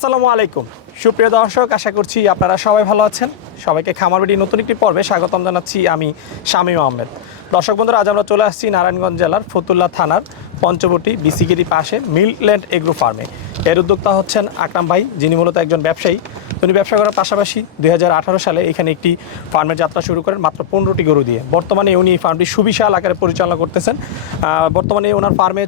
আসসালামু আলাইকুম সুপ্রিয় দর্শক, আশা করছি আপনারা সবাই ভালো আছেন। সবাইকে খামারবাড়ি নতুন একটি পর্বে স্বাগতম জানাচ্ছি আমি শামীম আহমেদ। দর্শক বন্ধুরা, আজ আমরা চলে আসছি নারায়ণগঞ্জ জেলার ফতুল্লা থানার পঞ্চবটি বিসিগিরি পাশে মিল্কল্যান্ড এগ্রো ফার্মে। এর উদ্যোক্তা হচ্ছেন আকরাম ভাই, যিনি মূলত একজন ব্যবসায়ী। উনি ব্যবসা করার পাশাপাশি 2018 সালে এখানে একটি ফার্মের যাত্রা শুরু করেন মাত্র 15টি গরু দিয়ে। বর্তমানে উনি এই ফার্মটি সুবিশাল আকারে পরিচালনা করতেছেন। বর্তমানে ওনার ফার্মে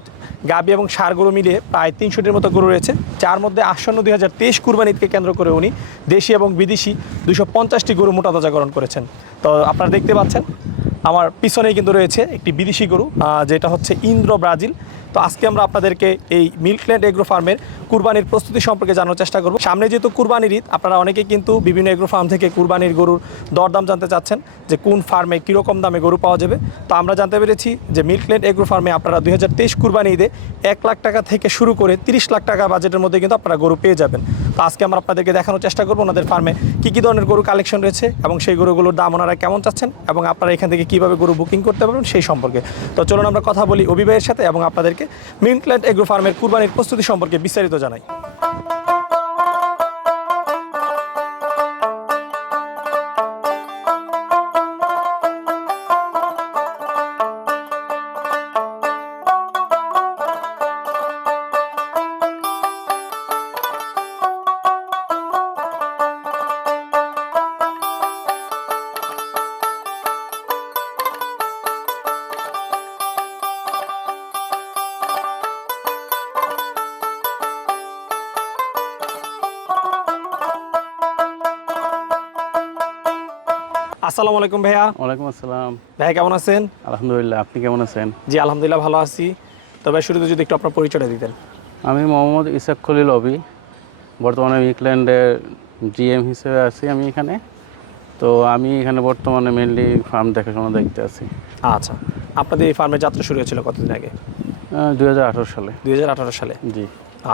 গাবি এবং ষাঁড় গরু মিলিয়ে প্রায় 300টির মতো গরু রয়েছে, যার মধ্যে আসন্ন 2023 কুরবানি ঈদকে কেন্দ্র করে উনি দেশি এবং বিদেশি 250টি গরু মোটাতাজাকরণ করেছেন। তো আপনারা দেখতে পাচ্ছেন আমার পিছনেই কিন্তু রয়েছে একটি বিদেশি গরু, যেটা হচ্ছে ইন্দ্র ব্রাজিল। তো আজকে আমরা আপনাদেরকে এই মিল্কল্যান্ড এগ্রো ফার্মের কুরবানির প্রস্তুতি সম্পর্কে জানার চেষ্টা করব। সামনে যেহেতু কুরবানির ঈদ, আপনারা অনেকেই কিন্তু বিভিন্ন এগ্রো ফার্ম থেকে কুরবানির গরুর দরদাম জানতে চাচ্ছেন যে কোন ফার্মে কীরকম দামে গরু পাওয়া যাবে। তো আমরা জানতে পেরেছি যে মিল্কল্যান্ড এগ্রো ফার্মে আপনারা 2023 কুরবানি ঈদে 1 লাখ টাকা থেকে শুরু করে 30 লাখ টাকা বাজেটের মধ্যে কিন্তু আপনারা গরু পেয়ে যাবেন। তো আজকে আমরা আপনাদেরকে দেখানোর চেষ্টা করবো ওনাদের ফার্মে কী ধরনের গরু কালেকশন রয়েছে এবং সেই গরুগুলোর দাম ওনারা কেমন চাচ্ছেন এবং আপনারা এখান থেকে কীভাবে গরু বুকিং করতে পারবেন সেই সম্পর্কে। তো চলুন আমরা কথা বলি অভিভাবকের সাথে এবং আপনাদেরকে মিল্কল্যান্ড এগ্রো ফার্মের কুরবানির প্রস্তুতি সম্পর্কে বিস্তারিত জানাই। আসসালামু আলাইকুম ভাইয়া। ওয়ালাইকুম আসসালাম। ভাইয়া কেমন আছেন? আলহামদুলিল্লাহ, আপনি কেমন আছেন? জি আলহামদুলিল্লাহ ভালো আছি। তবে শুরুতে যদি একটু আপনার পরিচয়টা দিতেন। আমি মোহাম্মদ ইসাক খলিল অবি, বর্তমানে মিল্কল্যান্ডের জিএম হিসেবে আছি আমি এখানে। তো আমি এখানে বর্তমানে মেনলি ফার্ম দেখাশোনা দেখতে আছি। আচ্ছা, আপনাদের এই ফার্মের যাত্রা শুরু হয়েছিল কতদিন আগে? 2018 সালে। 2018 সালে? জি।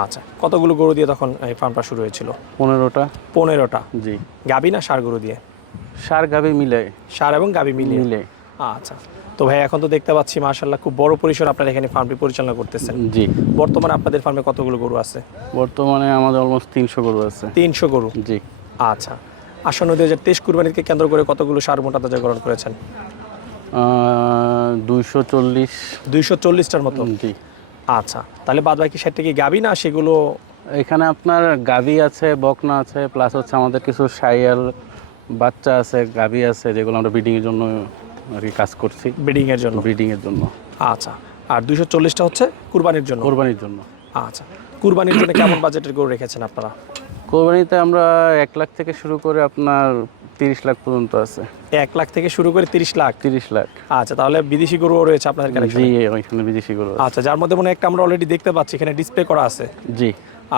আচ্ছা, কতগুলো গরু দিয়ে তখন এই ফার্মটা শুরু হয়েছিল? 15টা। 15টা? জি। গাবি না ষাঁড় গরু দিয়ে? ষাঁড় গাবি মিলে। ষাঁড় এবং গাবি মিলে। আচ্ছা, তো ভাই এখন তো দেখতে পাচ্ছি মাশাআল্লাহ খুব বড় পরিসর আপনারা এখানে ফার্মটি পরিচালনা করতেছেন। জি। বর্তমানে আপনাদের ফার্মে কতগুলো গরু আছে? বর্তমানে আমাদের অলমোস্ট 300 গরু আছে। 300 গরু? জি। আচ্তে আসন্ন 2023 কুরবানিকে কেন্দ্র করে কতগুলো ষাঁড় মোটাতাজাকরণ করেছেন? 240টার মতো? জি। আচ্ছা, তাহলে বাদ বাকি 60টা কি গাবি না সেগুলো? এখানে আপনার গাবি আছে, বকনা আছে, প্লাস হচ্ছে আমাদের কিছু শাইয়াল বাচ্চা আছে, গাবি আছে, যেগুলো আমরা ব্রিডিংয়ের জন্য আর কি কাজ করছি। ব্রিডিংয়ের জন্য? আচ্ছা, আর 240টা হচ্ছে কুরবানির জন্য? কোরবানির জন্য। আচ্ছা, কুরবানির জন্য কেমন বাজেটের গরু রেখেছেন আপনারা? কোরবানিতে আমরা 1 লাখ থেকে শুরু করে আপনার 30 লাখ পর্যন্ত আছে। 1 লাখ থেকে শুরু করে 30 লাখ? 30 লাখ। আচ্ছা, তাহলে বিদেশি গরুও রয়েছে আপনাদের কালেকশনে? জি, ওইখানে বিদেশি গরু আছে। আচ্ছা, যার মধ্যে মনে একটা আমরা অলরেডি দেখতে পাচ্ছি এখানে ডিসপ্লে করা আছে। জি।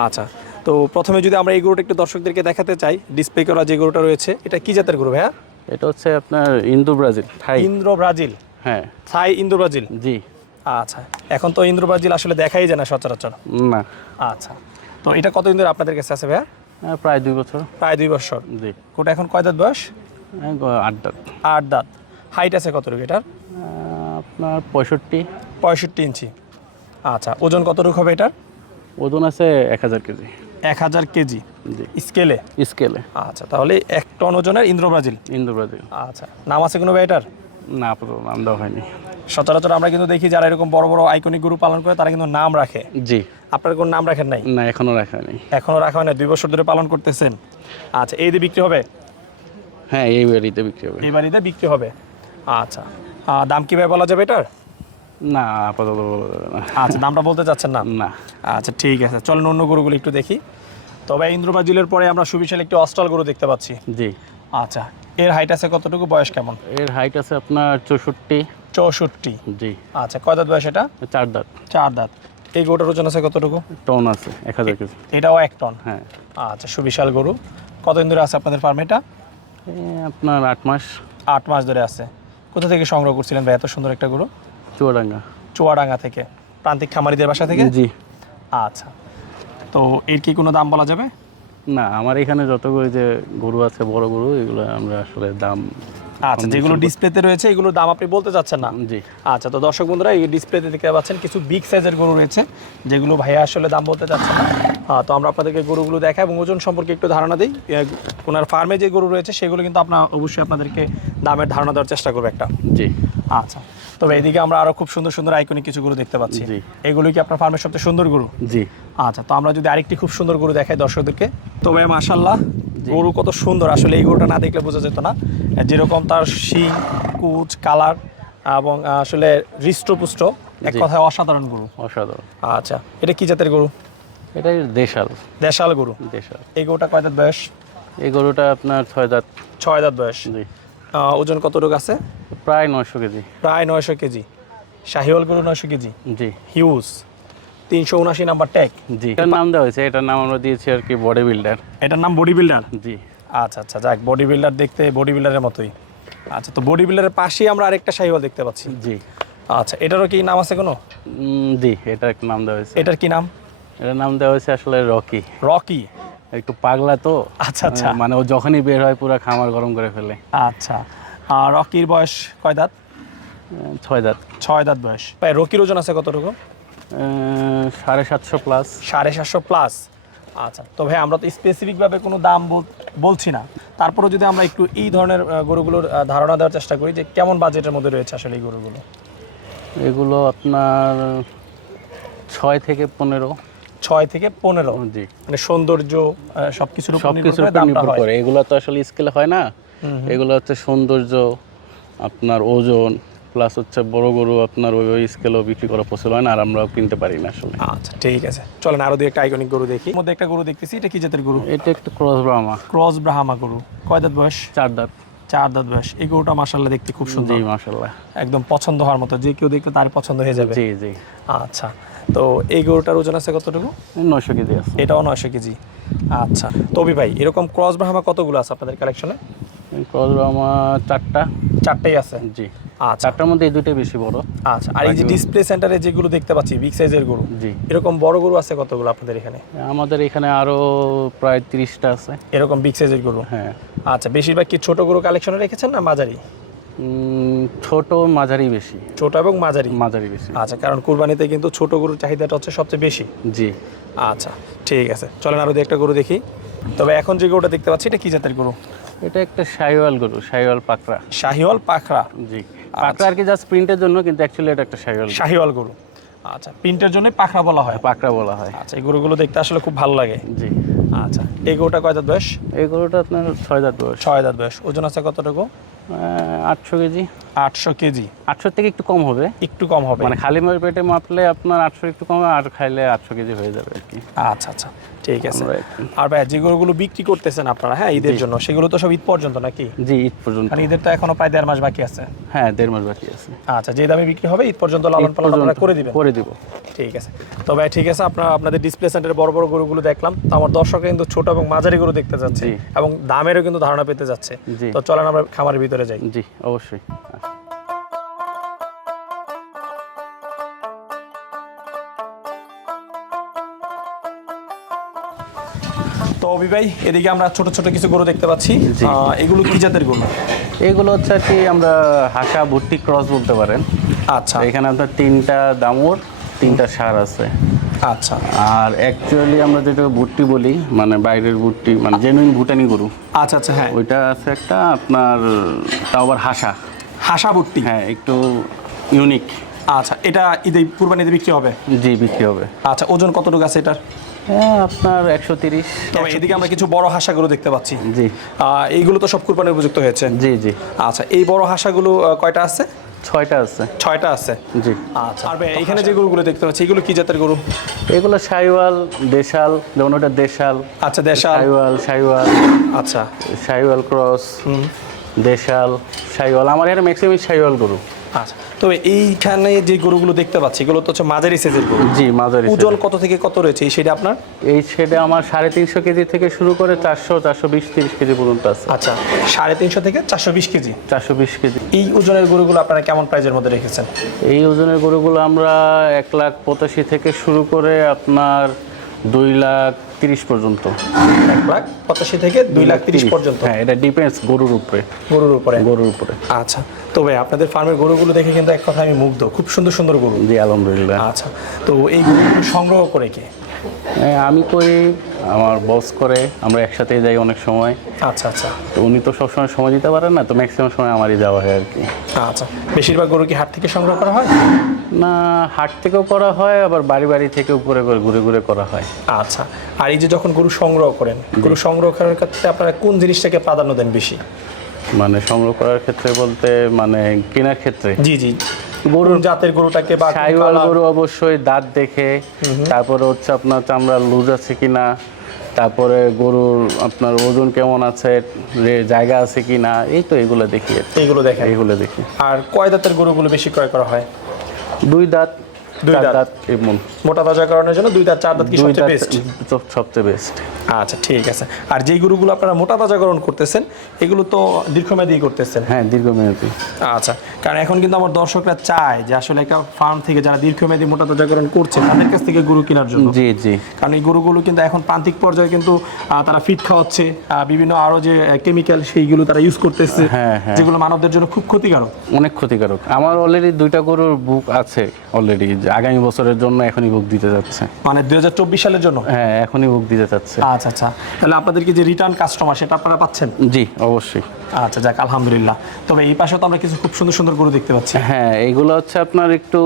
আচ্ছা, তো প্রথমে যদি আমরা এই গরুটা একটু দর্শকদেরকে দেখাতে চাই, ডিসপ্লে করা যে গরুটা রয়েছে এটা কি জাতের গরু ভাইয়া? এটা হচ্ছে আপনার ইন্দো ব্রাজিল, থাই। ইন্দ্র ব্রাজিল? হ্যাঁ, থাই ইন্দ্র ব্রাজিল? জি। আচ্ছা, এখন তো ইন্দ্র ব্রাজিল আসলে দেখাই যায় না সচরাচর। না। আচ্ছা, তো এটা কতদিন ধরে আপনাদের কাছে আছে ভাইয়া? প্রায় 2 বছর। প্রায় 2 বছর? জি। ওটা এখন কয় দাঁত বয়স? 8 দাঁত। 8 দাঁত। হাইট আছে কতটুকু এটার? আপনার 65 ইঞ্চি। আচ্ছা, ওজন কতটুকু হবে এটার? ওজন আছে 1000 কেজি। 1000 কেজি? জি। স্কেলে? স্কেলে। আচ্ছা, তাহলে 1 টন ওজনের ইন্দ্র ব্রাজিল? Indo Brazil. আচ্ছা, নাম আছে কোনো ভাই এটার? না, আপাতত নাম দেওয়া হয়নি। সচরাচর আমরা কিন্তু দেখি যারা এরকম বড় বড় আইকনিক গরু পালন করে তারা কিন্তু নাম রাখে। জি। আপনার কোনো নাম রাখেন নাই? না, এখনো রাখা হয়নি। এখনো রাখা হয় না? 2 বছর ধরে পালন করতেছেন? আচ্ছা, এই দিয়ে বিক্রি হবে? হ্যাঁ, এই বাড়িতে বিক্রি হবে। এই বাড়িতে বিক্রি হবে? আচ্ছা, দাম কীভাবে বলা যাবে এটার? না, আপাতত বলা যাবে না। আচ্ছা, দামটা বলতে চাচ্ছেন না? না। আচ্ছা, ঠিক আছে, চলেন অন্য গরুগুলো একটু দেখি। তবে ইন্দ্র ব্রাজিলের পরে আমরা সুবিশাল একটি অস্ট্রাল গরু দেখতে পাচ্ছি। জি। আচ্ছা, এর হাইট আছে কতটুকু, বয়স কেমন? এর হাইট আছে আপনার 64। 64? জি। আচ্ছা, কয় দাঁত বয়স এটা? 4 দাঁত। 4 দাঁত। এই গরুটার ওজন আছে কতটুকু? টন আছে 1000 কেজি। এটাও 1 টন? হ্যাঁ। আচ্ছা, সুবিশাল গরু। কতদিন ধরে আছে আপনাদের ফার্মে এটা? আপনার 8 মাস। 8 মাস ধরে আছে। কোথা থেকে সংগ্রহ করছিলেন ভাই এত সুন্দর একটা গরু? চুয়াডাঙ্গা। চুয়াডাঙ্গা থেকে? প্রান্তিক খামারিদের বাসা থেকে? জি। আচ্ছা, তো এর কি কোনো দাম বলা যাবে? না, আমার এখানে যতগুলো যে গরু আছে বড় গরু, এগুলো আমরা আসলে দাম আচ্ছা, যেগুলো ডিসপ্লেতে রয়েছে এগুলোর দাম আপনি বলতে চাচ্ছেন না? জি। আচ্ছা, তো দর্শক বন্ধুরা এই ডিসপ্লেতে দেখতে পাচ্ছেন কিছু বিগ সাইজের গরু রয়েছে যেগুলো ভাইয়া আসলে দাম বলতে চাচ্ছেন না। তো আমরা আপনাদেরকে গরুগুলো দেখাই এবং ওজন সম্পর্কে একটু ধারণা দিই। ওনার ফার্মে যে গরু রয়েছে সেগুলো কিন্তু অবশ্যই আপনাদেরকে দামের ধারণা দেওয়ার চেষ্টা করবো একটা। জি। আচ্ছা, তবে এদিকে আমরা আরো খুব সুন্দর সুন্দর আইকনিক কিছু গরু দেখতে পাচ্ছি। জি। এগুলো কি আপনার ফার্মের সবচেয়ে সুন্দর গরু? জি। আচ্ছা, তো আমরা যদি আরেকটি খুব সুন্দর গরু দেখাই দর্শকদেরকে। তবে মাশাআল্লাহ গরু কত সুন্দর, আসলে এই গরুটা না দেখলে বোঝা যেত না। যেরকম তার শিং, কুচ, কালার এবং আসলে হৃষ্টপুষ্ট, এক কথায় অসাধারণ গরু। অসাধারণ। আচ্ছা, এটা কি জাতের গরু? এটা দেশাল। দেশাল গরু। দেশাল। এই গরুটা কয় দাঁত বয়স? এই গরুটা আপনার 6 দাঁত। 6 দাঁত বয়স। জি। ওজন কতটুকু আছে? প্রায় 900 কেজি। প্রায় 900 কেজি। শাহিওয়াল গরু 900 কেজি। জি। হিউজ। 379 number tag. জি। এটার নাম দেওয়া হয়েছে, এটার নাম আমরা দিয়েছি আর কি বডি বিল্ডার। এটার নাম বডি বিল্ডার। জি। আচ্ছা আচ্ছা, যাক, বডি বিল্ডার দেখতে বডি বিল্ডারের মতোই। আচ্ছা, তো বডি বিল্ডারের পাশেই আমরা আরেকটা শাহিওয়াল দেখতে পাচ্ছি। জি। আচ্ছা, এটারও কি নাম আছে কোনো? জি, এটার নাম দেওয়া হয়েছে। এটার কি নাম? এটার নাম দেওয়া হয়েছে আসলে রকি। রকি। একটু পাগলা তো। আচ্ছা আচ্ছা। মানে ও যখনই বের হয় পুরো খামার গরম করে ফেলে। আচ্ছা, আর রকির বয়স কয় দাঁত? 6 দাঁত। 6 দাঁত বয়স। ভাই, রকির ওজন আছে কতটুকু? 750 প্লাস। 750 প্লাস। আচ্ছা, তো ভাই আমরা তো স্পেসিফিকভাবে কোনো দাম বলছি না, তারপরেও যদি আমরা একটু এই ধরনের গরুগুলোর ধারণা দেওয়ার চেষ্টা করি যে কেমন বাজেটের মধ্যে রয়েছে আসলে এই গরুগুলো। এগুলো আপনার 6 থেকে 15। 6 থেকে 15। জি। মানে সৌন্দর্য সবকিছুর উপর সবকিছুর উপর নির্ভর করে। এগুলো তো আসলে স্কেলে হয় না। এগুলো হচ্ছে সৌন্দর্য, আপনার ওজন প্লাস হচ্ছে বড় গরু আপনার ওই স্কেলও বিক্রি করা পসিবল হয় না, আর আমরাও কিনতে পারি না আসলে। আচ্ছা, ঠিক আছে, চলেন আরো দুই একটা আইকনিক গরু দেখি। এর মধ্যে একটা গরু দেখতেছি, এটা কি জাতের গরু? এটা একটা ক্রস ব্রাহ্মা। ক্রস ব্রাহ্মা গরু। কয় দাঁত বয়স? 4 দাঁত। 4 দাঁত বয়স। এই গরুটা মাশাআল্লাহ দেখতে খুব সুন্দর। জি, মাশাআল্লাহ। একদম পছন্দ হওয়ার মতো, যে কেউ দেখলে তার পছন্দ হয়ে যাবে। জি জি। আচ্ছা, তো এই গরুটার ওজন আছে কতটুকু? 900 কেজি আছে। এটাও 900 কেজি। আচ্ছা, তবে ভাই এরকম ক্রস ব্রাহ্মা কতগুলো আছে আপনাদের কালেকশনে? ক্রস ব্রাহ্মা 4টা। 4টাই আছে। জি। আচ্ছা। 4টার মধ্যে এই দুটোই বেশি বড়। আচ্ছা, আর এই যে ডিসপ্লে সেন্টারে যেগুলো দেখতে পাচ্ছি বিগ সাইজের গরু, জি। এরকম বড় গরু আছে কতগুলো আপনাদের এখানে? আমাদের এখানে আরো প্রায় 30টা আছে এরকম বিগ সাইজের গরু? হ্যাঁ। আচ্ছা, বেশিরভাগ কি ছোট গরু কালেকশনে রেখেছেন না মাঝারি? ছোট মাঝারি বেশি। ছোট এবং মাঝারি? মাঝারি বেশি। আচ্ছা, কারণ কুরবানিতে কিন্তু ছোট গরুর চাহিদাটা হচ্ছে সবচেয়ে বেশি। জি। আচ্ছা, ঠিক আছে, চলেন আরো একটা গরু দেখি। তবে এখন যে গরুটা দেখতে পাচ্ছি এটা কি জাতের গরু? এটা একটা শাহিওয়াল গরু, শাহিওয়াল পাকড়া। শাহিওয়াল পাখরা। জি। পাকড়া আর কি জাস্ট প্রিন্টের জন্য, কিন্তু অ্যাকচুয়ালি এটা একটা শাহিওয়াল। শাহিওয়াল গরু। আচ্ছা, প্রিন্টের জন্য পাখরা বলা হয়। পাকড়া বলা হয়। আচ্ছা, এই গরুগুলো দেখতে আসলে খুব ভালো লাগে। জি। আচ্ছা, এই গরুটা কয় দাঁত বয়স? এই গরুটা আপনার 6 দাঁত বয়স। 6 দাঁত বয়স। ওজন আছে কতটুকু? 800 কেজি। 800 কেজি। 800 থেকে একটু কম হবে। একটু কম হবে, মানে খালি পেটে মাপলে আপনার 800 একটু কম হবে, আর খাইলে 800 কেজি হয়ে যাবে আর কি। আচ্ছা আচ্ছা, ঠিক আছে। আমরা আর ভাই যে গরুগুলো বিক্রি করতেছেন আপনারা, হ্যাঁ, ঈদের জন্য, সেগুলো তো সব ঈদ পর্যন্ত নাকি? জি, ঈদ পর্যন্ত। কারণ ঈদের তো এখনো প্রায় 1.5 মাস বাকি আছে। হ্যাঁ, 1.5 মাস বাকি আছে। আচ্ছা, যে দামে বিক্রি হবে ঈদ পর্যন্ত লালন পালন আপনারা করে দিবেন? করে দিব। ঠিক আছে। তো ভাই ঠিক আছে, আপনাদের ডিসপ্লে সেন্টারে বড় বড় গরুগুলো দেখলাম, তো আমার দর্শকরা কিন্তু ছোট এবং মাঝারি গরু দেখতে যাচ্ছে জি। এবং দামেরও কিন্তু ধারণা পেতে যাচ্ছে। জি। তো চলেন আমরা খামারের ভিতরে যাই। জি, অবশ্যই। তো অভি ভাই, এদিকে আমরা ছোট ছোট কিছু গরু দেখতে পাচ্ছি। জি। এগুলো কি জাতের গরু? এগুলো হচ্ছে আর কি আমরা হাসা ভুট্টি ক্রস বলতে পারেন। আচ্ছা এখানে আপনার 3টা দামুর, 3টা সার আছে। আচ্ছা আর অ্যাকচুয়ালি আমরা যেটা ভুট্টি বলি, মানে বাইরের ভুট্টি, মানে জেনুইন ভুটানি গরু, আচ্ছা আচ্ছা, হ্যাঁ, ওইটা আছে একটা আপনার, তাও আবার হাসা। হাসা বুট্টি। হ্যাঁ, একটু ইউনিক। আচ্ছা, এটা কুরবানিতে বিক্রি হবে? জি, বিক্রি হবে। আচ্ছা, ওজন কতটুকু আছে এটার? হ্যাঁ, আপনার 130। তবে এদিকে আমরা কিছু বড় হাঁসাগুলো দেখতে পাচ্ছি। জি। এইগুলো তো সব কুরবানির উপযুক্ত হয়েছে? জি জি। আচ্ছা, এই বড় হাঁসাগুলো কয়টা আছে? 6টা আছে। 6টা আছে। জি। আচ্ছা, আর ভাই এখানে যে গরুগুলো দেখতে পাচ্ছি এগুলো কি জাতের গরু? এগুলো শাহিওয়াল, দেশাল, যেমন ওটা দেশাল। আচ্ছা, দেশাল। শাহিওয়াল। আচ্ছা, শাহিওয়াল ক্রস, দেশাল, শাহিওয়াল। আমার এখানে ম্যাক্সিমাম শাহিওয়াল গরু। আচ্ছা, তবে এইখানে যে গরুগুলো দেখতে পাচ্ছি এগুলো তো হচ্ছে মাঝারি সাইজের গরু। জি, মাঝারি। ওজন কত থেকে কত রয়েছে এই সেটা আপনার? এই শেডে আমার 350 কেজি থেকে শুরু করে 400, 420, 30 কেজি পর্যন্ত আছে। আচ্ছা, 350 থেকে 420 কেজি। 420 কেজি। এই ওজনের গরুগুলো আপনারা কেমন প্রাইজের মধ্যে রেখেছেন? এই ওজনের গরুগুলো আমরা 1,85,000 থেকে শুরু করে আপনার 2,30,000 পর্যন্ত। 1,85,000 থেকে 2,30,000 পর্যন্ত? হ্যাঁ, এটা ডিপেন্ডস গরুর উপরে। গরুর উপরে? গরুর উপরে। আচ্ছা, তবে আপনাদের ফার্মের গরুগুলো দেখে কিন্তু এক কথা আমি মুগ্ধ, খুব সুন্দর সুন্দর গরু। জি, আলহামদুলিল্লাহ। আচ্ছা, তো এই গরুগুলো সংগ্রহ করে কে? আমি করি, আমার বস করে, আমরা একসাথে যাই অনেক সময়। আচ্ছা আচ্ছা তো উনি তো সবসময় সময় দিতে পারেন না, তো ম্যাক্সিমাম সময় আমারই যাওয়া হয় আর কি। আচ্ছা, বেশিরভাগ গরু কি হাট থেকে সংগ্রহ করা হয়? না, হাট থেকেও করা হয়, আবার বাড়ি বাড়ি থেকে উপরে করে ঘুরে ঘুরে করা হয়। আচ্ছা, আর এই যে যখন গরু সংগ্রহ করেন, গরু সংগ্রহ করার ক্ষেত্রে আপনারা কোন জিনিসটাকে প্রাধান্য দেন বেশি? মানে সংগ্রহ করার ক্ষেত্রে বলতে মানে কেনার ক্ষেত্রে জি জি, গরুর জাতের গরুটাকে বা সাইওয়াল গরু অবশ্যই দাঁত দেখে, তারপরে হচ্ছে আপনার চামড়া লুজ আছে কিনা, তারপরে গরুর আপনার ওজন কেমন আছে, জায়গা আছে কিনা, এই তো এগুলো দেখি আর কি। এইগুলো দেখেন। এইগুলো দেখি। আর কয় দাঁতের গরুগুলো বেশি ক্রয় করা হয়? 2 দাঁত, দুই 4 দাঁত। দাঁত এমন। মোটা তাজাকরণের জন্য 2 দাঁত 4 দাঁত কি 2 সবচেয়ে দাঁত বেস্ট? সবচেয়ে বেস্ট। আচ্ছা ঠিক আছে। আর যেই গরুগুলো আপনারা মোটা তাজাকরণ করতেছেন এগুলো তো দীর্ঘমেয়াদী করতেছেন। হ্যাঁ, দীর্ঘমেয়াদী। আচ্ছা, কারণ এখন কিন্তু আমার দর্শকরা চায় যে আসলে একটা ফার্ম থেকে যারা দীর্ঘমেয়াদী মোটা তাজাকরণ করছে তাদের কাছ থেকে গরু কেনার জন্য। জি জি। কারণ এই গরুগুলো কিন্তু এখন প্রান্তিক পর্যায়ে কিন্তু তারা ফিড খাওয়াচ্ছে, বিভিন্ন আরো যে কেমিক্যাল সেইগুলো তারা ইউজ করতেছে, হ্যাঁ, হ্যাঁ। যেগুলো মানবদের জন্য খুব ক্ষতিকারক। অনেক ক্ষতিকারক। আমার অলরেডি 2টা গরুর বুক আছে অলরেডি, আগামী বছরের জন্য এখনই বুক দিতে যাচ্ছে। মানে 2024 সালের জন্য? হ্যাঁ, এখনই বুক দিতে যাচ্ছে। আচ্ছা আচ্ছা, তাহলে আপনাদেরকে যে রিটার্ন কাস্টমার সেটা আপনারা পাচ্ছেন? জি, অবশ্যই। আচ্ছা যাক, আলহামদুলিল্লাহ। তবে এই পাশে তো আমরা কিছু খুব সুন্দর সুন্দর গরু দেখতে পাচ্ছি। হ্যাঁ, এইগুলো হচ্ছে আপনার একটু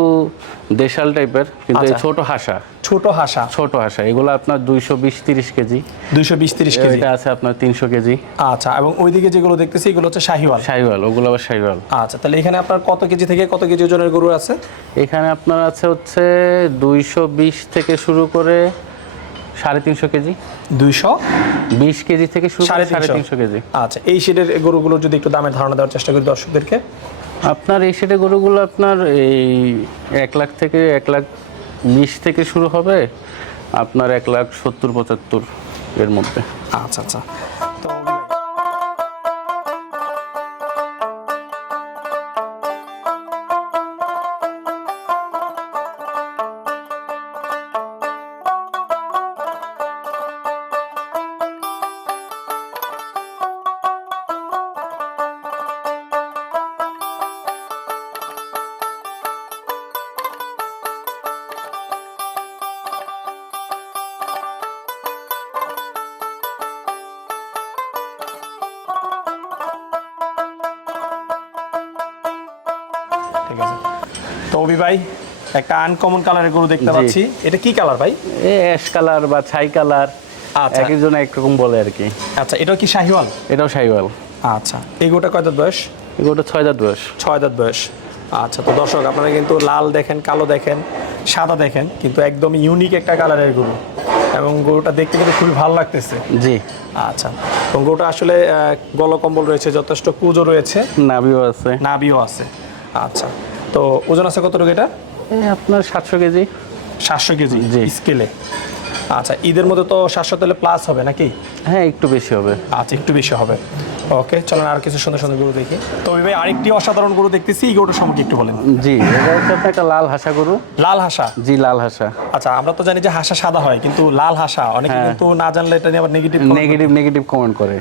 দেশাল টাইপের, কিন্তু এই আচ্ছা। ছোট হাসা। ছোট হাসা? ছোট হাসা, এগুলো আপনার 220-30 কেজি। 220-30 কেজি? এটা আছে আপনার 300 কেজি। আচ্ছা, এবং ওইদিকে যেগুলো দেখতেছি এগুলো হচ্ছে শাহিওয়াল? শাহিওয়াল, ওগুলো আবার শাহিওয়াল। আচ্ছা, তাহলে এখানে আপনার কত কেজি থেকে কত কেজি ওজনের গরু আছে? এখানে আপনার আছে হচ্ছে 220 থেকে শুরু করে 350 কেজি। 220 কেজি থেকে শুরু করে 350 350 কেজি। আচ্ছা, এই শেডের গরুগুলোর যদি একটু দামের ধারণা দেওয়ার চেষ্টা করি দর্শকদেরকে। আপনার এই সেটে গরুগুলো আপনার এই 1 লাখ থেকে 1,20,000 থেকে শুরু হবে, আপনার 1,70,000-75,000 এর মধ্যে। আচ্ছা আচ্ছা, তো ঠিক আছে। তো অভি ভাই, একটা আনকমন কালারের গরু দেখতে জি। পাচ্ছি, এটা কি কালার ভাই? এই অ্যাশ কালার বা ছাই কালার, আচ্ছা এক একজন একরকম বলে আর কি। আচ্ছা, এটা কি শাহিওয়াল? এটাও শাহিওয়াল। আচ্ছা, এই গরুটা কয় দাঁত বয়স? এগুলোটা 6 দাঁত বয়স। 6 দাঁত বয়স। আচ্ছা, তো দর্শক আপনারা কিন্তু লাল দেখেন, কালো দেখেন, সাদা দেখেন, কিন্তু একদম ইউনিক একটা কালারের গরু, এবং গরুটা দেখতে কিন্তু খুবই ভালো লাগতেছে। জি। আচ্ছা, এবং গরুটা আসলে গলকম্বল রয়েছে, যথেষ্ট কুঁজো রয়েছে, নাভিও আছে। নাভিও আছে। আচ্ছা, তো ওজন আছে কতটুকু এটা? এই আপনার 700 কেজি। 700 কেজি জি। স্কেলে? আচ্ছা, ঈদের মধ্যে তো 700 তেলে প্লাস হবে নাকি? হ্যাঁ, একটু বেশি হবে। আচ্ছা, একটু বেশি হবে। ওকে, চলেন আর কিছু সুন্দর সুন্দর গরু দেখি। তো ভাই আরেকটি অসাধারণ গরু দেখতেছি, এই গরুটা সম্পর্কে একটু বলেন। জি, এটা হচ্ছে আপনার একটা লাল হাসা গরু। লাল হাসা? জি, লাল হাসা। আচ্ছা, আমরা তো জানি যে হাসা সাদা হয়, কিন্তু লাল হাসা অনেকে কিন্তু না জানলে এটা নিয়ে আবার নেগেটিভ। নেগেটিভ কমেন্ট করে।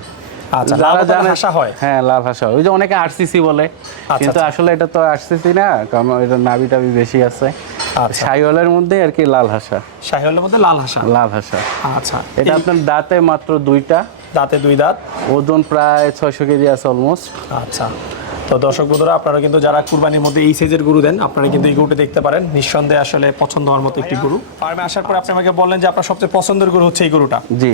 আচ্ছা, যারা লাল জানে হাসা হয়? হ্যাঁ, লাল হাসা। ওই যে অনেকে আরসিসি বলে, কিন্তু আচ্ছা। আসলে এটা তো আরসিসি না, কারণ এটা নাভি টাভি বেশি আছে। আচ্ছা, শাহিওয়ালের মধ্যে আর কি লাল হাসা। শাহিওয়ালের মধ্যে লাল হাসা? লাল হাসা। আচ্ছা, এটা আপনার দাঁতে মাত্র 2টা, দাঁতে 2 দাঁত, ওজন প্রায় 600 কেজি আছে অলমোস্ট। আচ্ছা। তো দর্শক বন্ধুরা, আপনারা কিন্তু যারা কুরবানির মধ্যে এই সাইজের গরু দেন, আপনারা কিন্তু এই গরুটা দেখতে পারেন, নিঃসন্দেহে আসলে পছন্দ হওয়ার মতো একটি গরু। ফার্মে আসার পর আপনি আমাকে বললেন যে আপনার সবচেয়ে পছন্দের গরু হচ্ছে এই গরুটা। জি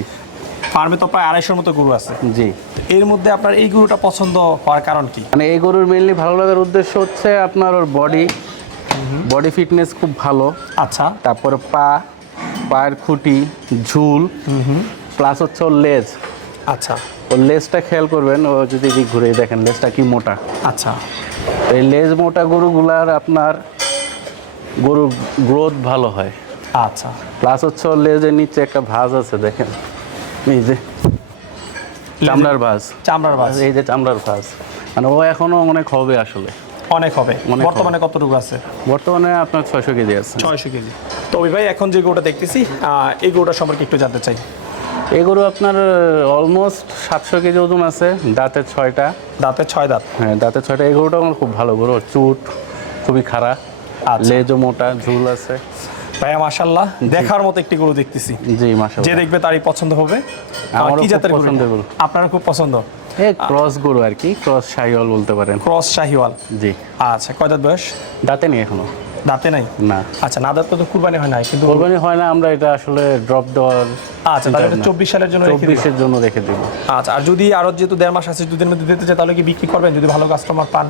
ফার্মে তো প্রায় 250-র মতো গরু আছে, জি। এর মধ্যে আপনার এই গরুটা পছন্দ হওয়ার কারণ কি? মানে এই গরুর মেইনলি ভালো লাগার উদ্দেশ্য হচ্ছে আপনার ওর বডি ফিটনেস খুব ভালো। আচ্ছা, তারপরে পায়ের খুঁটি, ঝুল, প্লাস হচ্ছে ওর লেজ। আচ্ছা ওর লেজটা খেয়াল করবেন, ও যদি এদিক ঘুরে দেখেন লেজটা কি মোটা। আচ্ছা, তো এই লেজ মোটা গরুগুলার আপনার গরুর গ্রোথ ভালো হয়। আচ্ছা, প্লাস হচ্ছে ওর লেজের নিচে একটা ভাঁজ আছে, দেখেন এই যে চামড়ার ভাঁজ। চামড়ার ভাঁজ? এই যে চামড়ার ভাঁজ, মানে ও এখনো অনেক হবে আসলে। অনেক হবে। অনেক বর্তমানে কতটুকু আছে? বর্তমানে আপনার 600 কেজি আছে। 600 কেজি। তো অভি ভাই, এখন যে গরুটা দেখতেছি এই গরুটা সম্পর্কে একটু জানতে চাই। এই গরু আপনার অলমোস্ট 700 কেজি ওজন আছে, দাঁতে 6টা। দাঁতে 6 দাঁত? হ্যাঁ, দাঁতে 6টা। এই গরুটা আমার খুব ভালো গরু, চুট খুবই খারাপ, আচ্ছা। লেজও মোটা, ঝুল আছে। ভাইয়া মাশাআল্লাহ দেখার মতো একটি গরু দেখতেছি। জি যে মাশাআল্লাহ, দেখবে তারই পছন্দ হবে। আমারও কি খুব জাতের গরু পছন্দের এটা? গরু। আপনার খুব পছন্দ? ক্রস গরু আর কি, ক্রস শাহিওয়াল বলতে পারেন। ক্রস শাহিওয়াল। জি। আচ্ছা, কয় দাঁত বয়স? দাঁতে নেই এখনো। দাঁতে নাই? না, আচ্ছা, না দাঁত তো কুরবানি হয় নাই কিন্তু। কোরবানি হয় না, আমরা এটা আসলে ড্রপ দেওয়ার। আচ্ছা, তাহলে এটা 24 সালের জন্য রেখে দিবেন। 24-এর জন্য রেখে দিব। আচ্ছা, আর যদি আরো যেহেতু 1.5 মাস আছে, দুদিনের মধ্যে দিতে চাই তাহলে কি বিক্রি করবেন যদি ভালো কাস্টমার পান?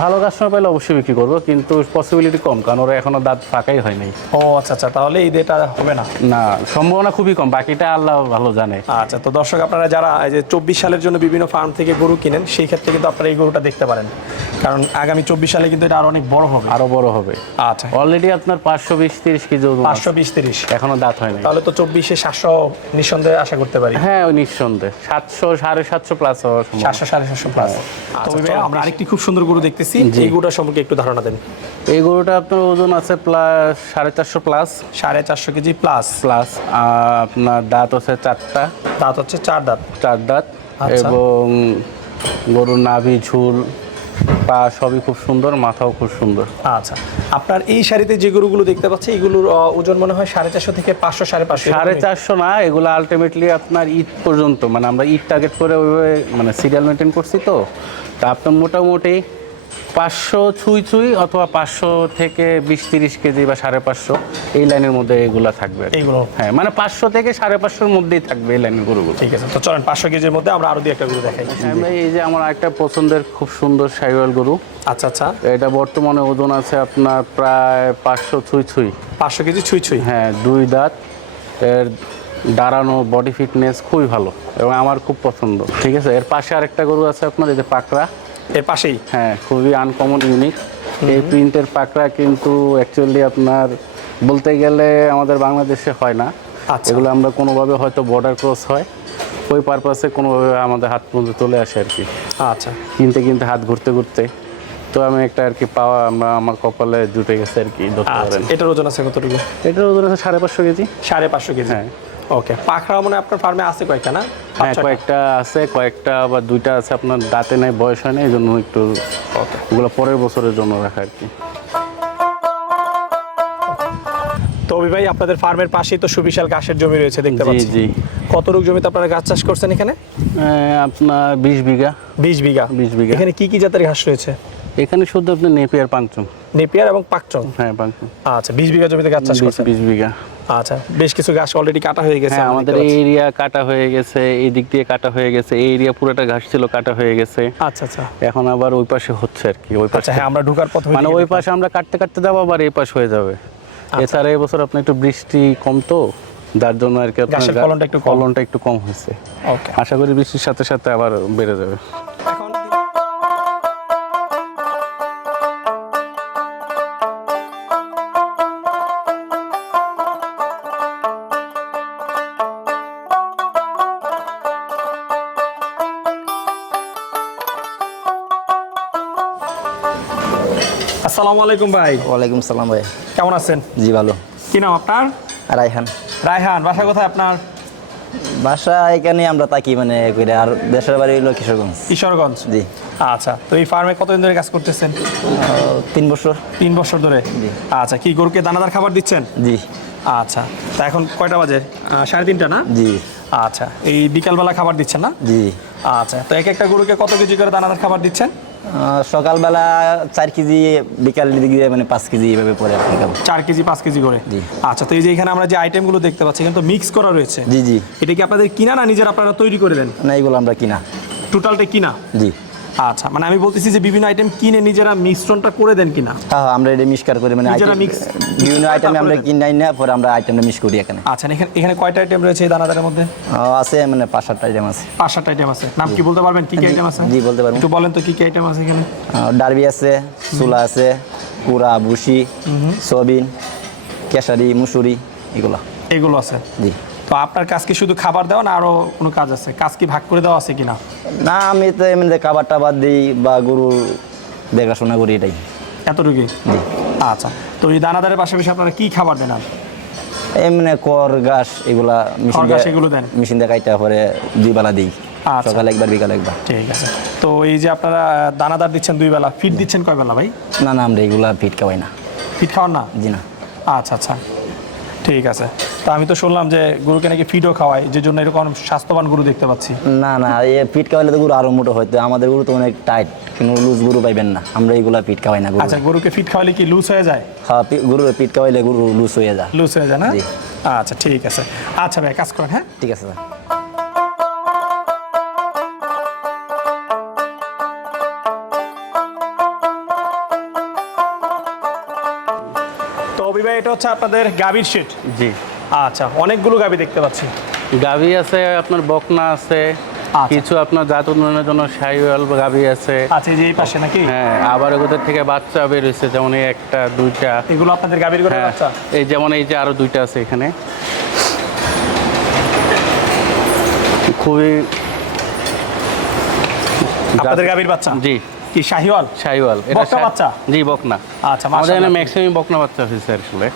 ভালো কাস্টমার পাইলে অবশ্যই বিক্রি করবো, কিন্তু পসিবিলিটি কম, কারণ ওরা এখনো দাঁত ফাঁকাই হয় নাই। ও আচ্ছা আচ্ছা, তাহলে এই ডেটা হবে না। না, সম্ভাবনা খুবই কম, বাকিটা আল্লাহ ভালো জানে। আচ্ছা, তো দর্শক আপনারা যারা এই যে 24 সালের জন্য বিভিন্ন ফার্ম থেকে গরু কিনেন, সেই ক্ষেত্রে কিন্তু আপনারা এই গরুটা দেখতে পারেন, কারণ আগামী 24 সালে কিন্তু এটা আরো অনেক বড় হবে। আরো বড় হবে। আচ্ছা, অলরেডি আপনার 520-30 কেজি ওজন আছে। 520-30 এখনো দাঁত হয় নাই। তাহলে তো 24-এ 700 নিঃসন্দেহে আশা করতে পারি। হ্যাঁ, ওই নিঃসন্দেহে 700-750 প্লাস হওয়ার সম্ভাবনা। 700-750 প্লাস। আচ্ছা, আমরা আরেকটি খুব সুন্দর গরু দেখতেছি, জি। এই গরুটা সম্পর্কে একটু ধারণা দেন। এই গরুটা আপনার ওজন আছে plus 450 plus. 450 KG plus. Plus আপনার দাঁত হচ্ছে 4টা। দাঁত হচ্ছে 4 দাঁত। 4 দাঁত। আচ্ছা। এবং গরুর নাভি, ঝুল, পা সবই খুব সুন্দর, মাথাও খুব সুন্দর। আচ্ছা, আপনার এই শাড়িতে যে গরুগুলো দেখতে পাচ্ছি এগুলোর ওজন মনে হয় 450 থেকে 500-550। 450 না, এগুলো আলটিমেটলি আপনার ঈদ পর্যন্ত, মানে আমরা ঈদ টার্গেট করে ওইভাবে মানে সিরিয়াল মেনটেন করছি, তো তা আপনার মোটামুটি 500 ছুঁই অথবা 500 থেকে 20-30 কেজি বা 550 এই লাইনের মধ্যে এগুলা থাকবে। এইগুলো? হ্যাঁ, মানে 500 থেকে 550-র মধ্যেই থাকবে এই লাইনের গরুগুলো। ঠিক আছে, তো চলেন 500 কেজির মধ্যে আমরা আরো দুই একটা গরু দেখাই। আমরা এই যে আমার একটা পছন্দের খুব সুন্দর শাহিওয়াল গরু, আচ্ছা আচ্ছা, এটা বর্তমানে ওজন আছে আপনার প্রায় 500 ছুঁই। 500 কেজি ছুঁই। হ্যাঁ, 2 দাঁত, এর দাঁড়ানো বডি ফিটনেস খুবই ভালো এবং আমার খুব পছন্দ। ঠিক আছে, এর পাশে আরেকটা গরু আছে আপনার, এই যে পাকড়া, এর পাশেই। হ্যাঁ, খুবই আনকমন ইউনিক এই প্রিন্টের পাকড়া, কিন্তু অ্যাকচুয়ালি আপনার বলতে গেলে আমাদের বাংলাদেশে হয় না। আচ্ছা। এগুলো আমরা কোনোভাবে হয়তো বর্ডার ক্রস হয়, ওই পারপাসে কোনোভাবে আমাদের হাত পর্যন্ত চলে আসে আর কি। আচ্ছা, কিনতে হাত ঘুরতে তো আমি একটা আর কি পাওয়া আমার কপালে জুটে গেছে আর কি, ধরতে আচ্ছা, পারেন। এটার ওজন আছে কতটুকু? এটার ওজন আছে 550 কেজি। 550 কেজি। হ্যাঁ। ওকে, পাখরা মানে আপনার ফার্মে আছে কয়টা না? হ্যাঁ, কয়েকটা আছে, কয়েকটা আবার 2টা আছে আপনার দাঁতে নাই, বয়স হয় না, এই জন্য একটু ওগুলো পরের বছরের জন্য রাখা আর কি। তো অভি ভাই, আপনাদের ফার্মের পাশেই তো সুবিশাল ঘাসের জমি রয়েছে দেখতে জি পাচ্ছি। জি। কতটুকু জমিতে আপনারা ঘাস চাষ করছেন এখানে? আপনার 20 বিঘা। 20 বিঘা। 20 বিঘা। এখানে কি কি জাতের ঘাস রয়েছে? এখানে শুধু আপনার নেপিয়ার পাংচং। নেপিয়ার এবং পাকচং? হ্যাঁ, পাংচং। আচ্ছা, 20 বিঘা জমিতে ঘাস চাষ করছেন? 20 বিঘা। আচ্ছা, বেশ কিছু ঘাস অলরেডি কাটা হয়ে গেছে। হ্যাঁ, আমাদের এই এরিয়া কাটা হয়ে গেছে, এই দিক দিয়ে কাটা হয়ে গেছে, এই এরিয়া পুরোটা ঘাস ছিল, কাটা হয়ে গেছে। আচ্ছা আচ্ছা। এখন আবার ওই পাশে হচ্ছে আর কি, ওই আচ্ছা, পাশে হ্যাঁ, আমরা ঢোকার পথ মানে ওই পাশে আমরা কাটতে যাবো, আবার এই পাশ হয়ে যাবে। এছাড়া এবছর আপনার একটু বৃষ্টি কম, তো যার জন্য আর কি আপনার ঘাসের ফলনটা একটু কম হয়েছে। ওকে, আশা করি বৃষ্টির সাথে সাথে আবার বেড়ে যাবে। এখন আসসালামু আলাইকুম ভাই। ওয়ালাইকুম সালাম ভাই। কেমন আছেন? জি ভালো। কি নাম আপনার? রায়হান। রায়হান, বাসা কোথায় আপনার? বাসা এখানে আমরা থাকি মানে করে, আর দেশের বাড়ি হলো কিশোরগঞ্জ। কিশোরগঞ্জ? জি। আচ্ছা, তো এই ফার্মে কতদিন ধরে কাজ করতেছেন? 3 বছর। 3 বছর ধরে? জি। আচ্ছা, কি গরুকে দানাদার খাবার দিচ্ছেন? জি। আচ্ছা, তা এখন কয়টা বাজে? 3:30 না? জি। আচ্ছা, এই বিকালবেলা খাবার দিচ্ছেন না? জি। আচ্ছা, তো এক একটা গরুকে কত কেজি করে দানাদার খাবার দিচ্ছেন? সকালবেলা 4 কেজি, বিকাল দিকে মানে 5 কেজি এইভাবে পরে আর কি খাবো। 4 কেজি 5 কেজি করে? জি। আচ্ছা, তো এই যে এখানে আমরা যে আইটেমগুলো দেখতে পাচ্ছি এখানে তো মিক্স করা রয়েছে। জি জি। এটা কি আপনাদের কিনা না নিজের আপনারা তৈরি করে দেন? না, এগুলো আমরা কিনা। টোটালটা কিনা? জি। আচ্ছা, মানে আমি বলতেছি যে বিভিন্ন আইটেম কিনে নিজেরা মিশ্রণটা করে দেন কিনা? হ্যাঁ, আমরা এটা মিক্সকার করে মানে নিজেরা item- mix বিভিন্ন করে আইটেম আমরা তারপরে দেন? কিনাই না, পরে আমরা আইটেমটা মিক্স করি এখানে। আচ্ছা, এখানে কয়টা আইটেম রয়েছে এই দানাদারের মধ্যে? আছে মানে 5-7টা আইটেম আছে। 5-7টা আইটেম আছে। নাম কি বলতে পারবেন? কি কি আইটেম আছে? জি, বলতে পারবো। একটু বলেন তো কি কি আইটেম আছে এখানে? ডারবি আছে, চুলা আছে, কুড়া, বুসি, সয়াবিন, কেশারি, মুসুরি, এগুলো আছে। জি। তো আপনার কাজ কি শুধু খাবার দেওয়া না আরো কোনো কাজ আছে? কাজ কি ভাগ করে দেওয়া আছে কিনা? না, আমি তো এমনি খাবার টাবার দিই বা গরুর দেখাশোনা করি, এটাই। এতটুকুই? জি। আচ্ছা, তো এই দানাদারের পাশাপাশি আপনারা কি খাবার দেন আর? এমনি কর ঘাস এগুলা খড় ঘাস এগুলো দেন? মেশিন দিয়ে কাইটা পরে 2 বেলা দিই। আচ্ছা। সকালে একবার, বিকালে একবার। ঠিক আছে। তো এই যে আপনারা দানাদার দিচ্ছেন 2 বেলা, ফিড দিচ্ছেন কয় বেলা ভাই? না না, আমরা এগুলা ফিট খাওয়াই না। ফিড খাওয়ান না? জি না। আচ্ছা আচ্ছা। ঠিক আছে। তা আমি তো শুনলাম যে গরুকে নাকি ফিডও খাওয়ায়, যে জন্য এরকম স্বাস্থ্যবান গরু দেখতে পাচ্ছি। না না, এ পিট খাওয়াইলে তো গরু আরো মোটো হইতো। আমাদের গরু তো অনেক টাইট, কোনো লুজ গরু পাইবেন না। আমরা এইগুলা পিট খাওয়াই না গরু। আচ্ছা, গরুকে ফিট খাওয়ালে কি লুজ হয়ে যায়? হ্যাঁ, গরু পিট খাওয়াইলে গরু লুজ হয়ে যায়। লুজ হয়ে যায় না? জি। আচ্ছা ঠিক আছে। আচ্ছা ভাই, কাজ করেন। হ্যাঁ, ঠিক আছে স্যার। তো অভি ভাই, এটা হচ্ছে আপনাদের গাভীর শেড। জি। আচ্ছা, অনেকগুলো গাভী দেখতে পাচ্ছি। গাভী আছে, আপনার বকনা আছে, আচ্ছা। কিছু আপনার জাত উন্নয়নের জন্য শাহিওয়াল গাভী আছে। আচ্ছা, এই যে এই পাশে নাকি? হ্যাঁ, আবার ওদের থেকে বাচ্চা বের হয়েছে, যেমন এই একটা দুইটা। এগুলো আপনাদের গাভীর ঘরে হ্যাঁ, বাচ্চা? এই যেমন এই যে আরো দুইটা আছে এখানে। খুবই আপনাদের গাভীর বাচ্চা? জি। কি শাহিওয়াল? শাহিওয়াল। বকনা বাচ্চা? জি, বকনা। আচ্ছা, আমাদের এখানে মাশাআল্লাহ। ম্যাক্সিমাম বকনা বাচ্চা হয়েছে আসলে,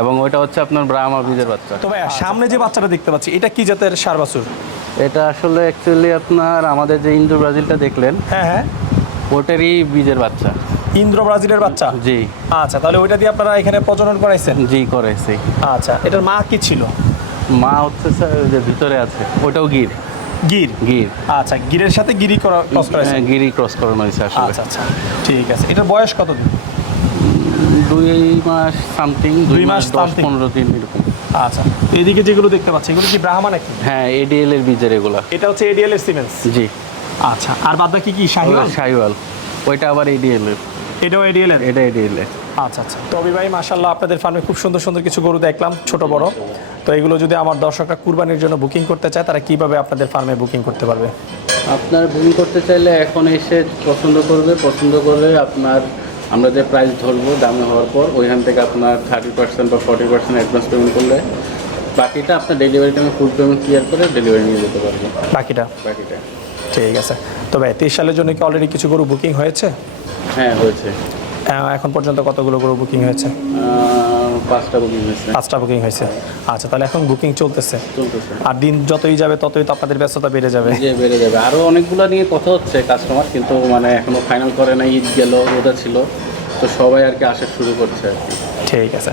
এবং ওইটা হচ্ছে আপনার ব্রাহ্মা বীজের বাচ্চা। তো ভাই, সামনে যে বাচ্চাটা দেখতে পাচ্ছি, এটা কি জাতের ষাঁড় বাছুর? এটা আসলে অ্যাকচুয়ালি আপনার আমাদের যে ইন্দো ব্রাজিলটা দেখলেন, হ্যাঁ হ্যাঁ, ওটারই বীজের বাচ্চা। ইন্দ্র ব্রাজিলের বাচ্চা? জি। আচ্ছা, তাহলে ওইটা দিয়ে আপনারা এখানে প্রজনন করাইছেন? জি, করেছি। আচ্ছা, এটার মা কি ছিল? মা হচ্ছে স্যার ওই যে ভিতরে আছে, ওটাও গির। গির? গির। আচ্ছা, গিরের সাথে গিরি ক্রস করাইছেন? হ্যাঁ, গিরি ক্রস করানো হয়েছে আসলে। আচ্ছা আচ্ছা, ঠিক আছে। এটার বয়স কতদিন? 2 মাস সামথিং, 2 2 মাস মাস 10-15 দিন এরকম। আচ্ছা, এইদিকে যেগুলো দেখতে পাচ্ছি, এগুলো কি ব্রাহ্মা নাকি? হ্যাঁ, এডিএল এর বীজের এগুলা। এটা হচ্ছে এডিএল এর সিমেন্স? জি। আচ্ছা, আর বাদ বাকি কি শাহিওয়াল? শাহিওয়াল, ওইটা আবার এডিএল এর। এটাও এডিএল এর? এটা এডিএল এর। আচ্ছা আচ্ছা। তো অভি ভাই, মাশাআল্লাহ, আপনাদের ফার্মে খুব সুন্দর সুন্দর কিছু গরু দেখলাম, ছোট বড়। তো এগুলো যদি আমার দর্শকরা কুরবানির জন্য বুকিং করতে চায়, তারা কিভাবে আপনাদের ফার্মে বুকিং করতে পারবে? আপনার বুকিং করতে চাইলে এখন এসে পছন্দ করলে আপনার আমরা যে প্রাইস ধরবো দামে হওয়ার পর, ওইখান থেকে আপনার 30% বা 40% অ্যাডভান্স পেমেন্ট করলে বাকিটা আপনার ডেলিভারি টাইমে ফুল পেমেন্ট ক্লিয়ার করে ডেলিভারি নিয়ে যেতে পারবো। বাকিটা? বাকিটা। ঠিক আছে। তো ভাই, 23 সালের জন্য কি অলরেডি কিছু গরু বুকিং হয়েছে? হ্যাঁ, হয়েছে। এখন পর্যন্ত কতগুলো গরু বুকিং হয়েছে? 5টা বুকিং হয়েছে। 5টা বুকিং হয়েছে। আচ্ছা, তাহলে এখন বুকিং চলতেছে। আর দিন যতই যাবে ততই তো আপনাদের ব্যস্ততা বেড়ে যাবে। যে বেড়ে যাবে। আরও অনেকগুলো নিয়ে কথা হচ্ছে কাস্টমার, কিন্তু মানে এখনো ফাইনাল করে না। ঈদ গেল, রোজা ছিল, তো সবাই আর কি আসা শুরু করছে আর কি। ঠিক আছে।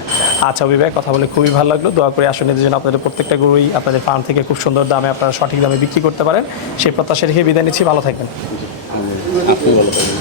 আচ্ছা অভি ভাই, কথা বলে খুবই ভালো লাগলো। দোয়া করে আসলে যেন আপনাদের প্রত্যেকটা গরুই আপনাদের ফার্ম থেকে খুব সুন্দর দামে, আপনারা সঠিক দামে বিক্রি করতে পারেন, সেই প্রত্যাশা রেখে বিদায় নিচ্ছি। ভালো থাকবেন। আপনি ভালো থাকবেন।